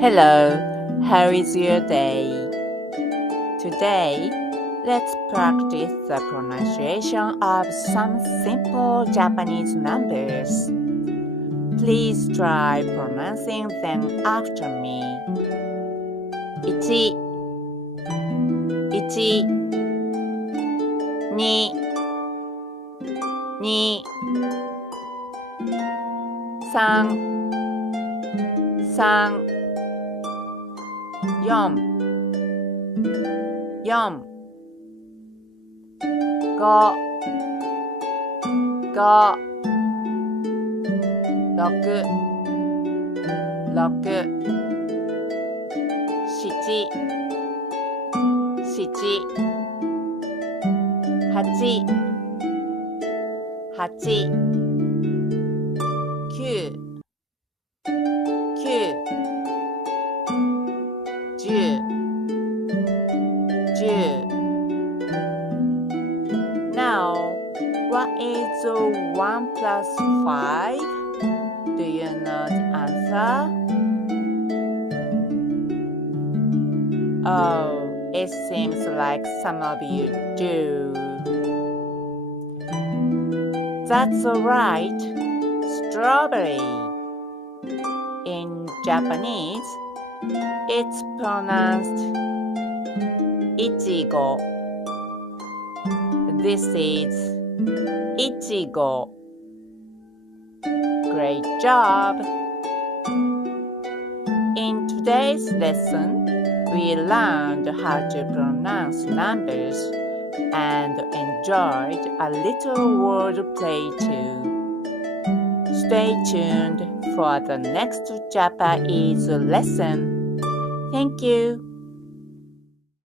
Hello, how is your day? Today, let's practice the pronunciation of some simple Japanese numbers. Please try pronouncing them after me. 1、1、2、2、3、3、4、4、5、5、6、6、7、7、8、8、9、9、10、10。Now, what is 1 plus 5? Do you know the answer? Oh, it seems like some of you do. That's alright, strawberry. In Japanese, it's pronounced ichigo. This is ichigo. Great job! In today's lesson, we learned how to pronounce numbers and enjoyed a little word play too. Stay tuned for the next JapaEase lesson. Thank you.